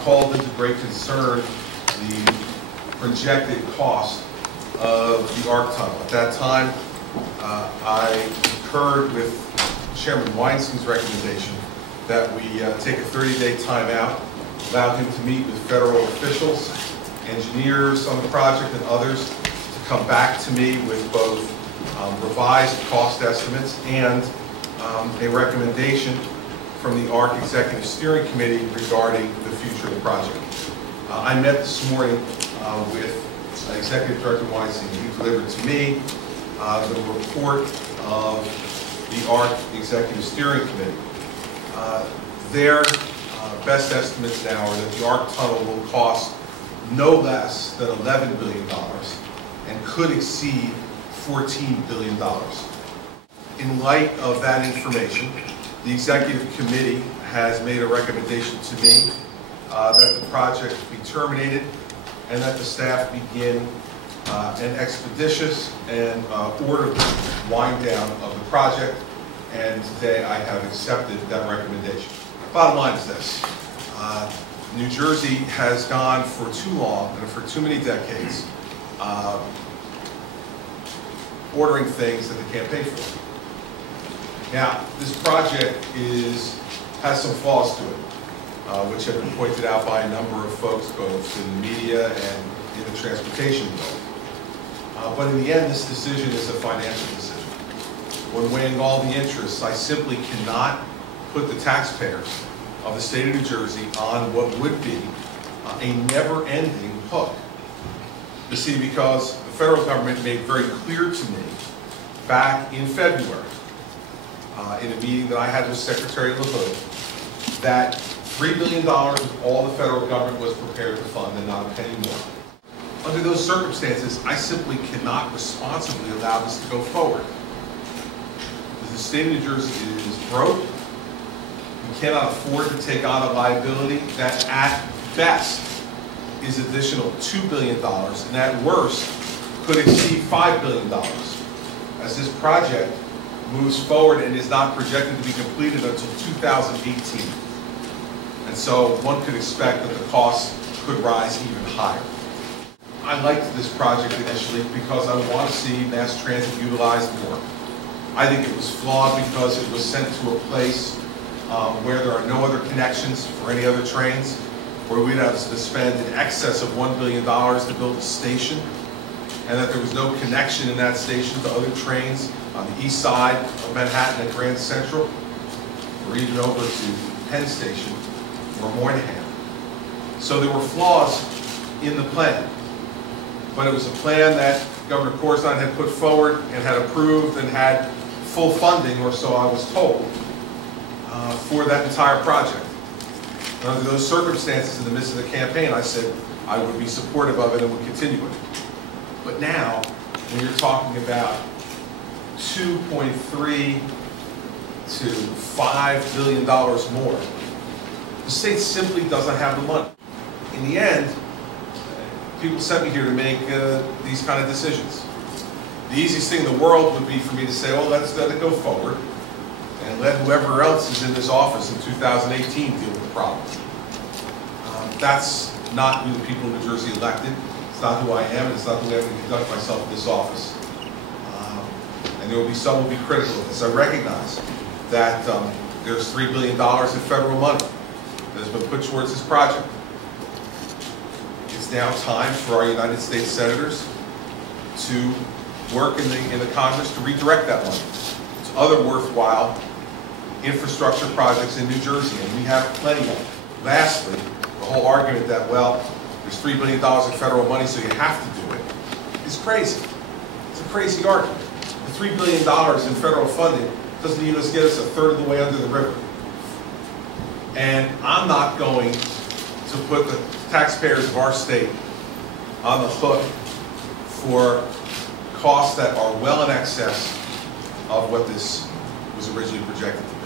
called into great concern the projected cost of the ARC tunnel. At that time, I concurred with Chairman Weinstein's recommendation that we take a 30-day timeout, allow him to meet with federal officials, engineers on the project and others, to come back to me with both revised cost estimates and a recommendation from the ARC Executive Steering Committee regarding the future of the project. I met this morning with Executive Director Weinstein. He delivered to me the report of the ARC Executive Steering Committee. Their best estimates now are that the ARC tunnel will cost no less than $11 billion and could exceed $14 billion. In light of that information, the Executive Committee has made a recommendation to me that the project be terminated and that the staff begin an expeditious and orderly wind down of the project, and today I have accepted that recommendation. Bottom line is this. New Jersey has gone for too long and for too many decades ordering things that they can't pay for. Now, this project has some flaws to it, which have been pointed out by a number of folks, both in the media and in the transportation world. But in the end, this decision is a financial decision. When weighing all the interests, I simply cannot put the taxpayers of the state of New Jersey on what would be a never-ending hook. You see, because the federal government made very clear to me back in February, in a meeting that I had with Secretary LaHood, that $3 billion was all the federal government was prepared to fund and not a penny more. Under those circumstances, I simply cannot responsibly allow this to go forward. The state of New Jersey is broke. We cannot afford to take on a liability that at best is additional $2 billion and at worst could exceed $5 billion as this project moves forward and is not projected to be completed until 2018. And so one could expect that the costs could rise even higher. I liked this project initially because I want to see mass transit utilized more. I think it was flawed because it was sent to a place where there are no other connections for any other trains, where we'd have to spend in excess of $1 billion to build a station, and that there was no connection in that station to other trains on the east side of Manhattan at Grand Central, or even over to Penn Station or Moynihan. So there were flaws in the plan, but it was a plan that Governor Corzine had put forward and had approved and had full funding, or so I was told, for that entire project. And under those circumstances, in the midst of the campaign, I said I would be supportive of it and would continue it. But now, when you're talking about $2.3 to $5 billion more, the state simply doesn't have the money. In the end, people sent me here to make these kind of decisions. The easiest thing in the world would be for me to say, well, let's let it go forward and let whoever else is in this office in 2018 deal with the problem. That's not who the people of New Jersey elected. It's not who I am, and it's not the way I'm going to conduct myself in this office. And there will be some who will be critical of this. I recognize that there's $3 billion in federal money that has been put towards this project. It's now time for our United States senators to work in the Congress to redirect that money to other worthwhile infrastructure projects in New Jersey, and we have plenty of them. Lastly, the whole argument that, well, there's $3 billion in federal money, so you have to do it, is crazy. It's a crazy argument. The $3 billion in federal funding doesn't even get us a third of the way under the river. And I'm not going to put the taxpayers of our state on the hook for costs that are well in excess of what this was originally projected to be.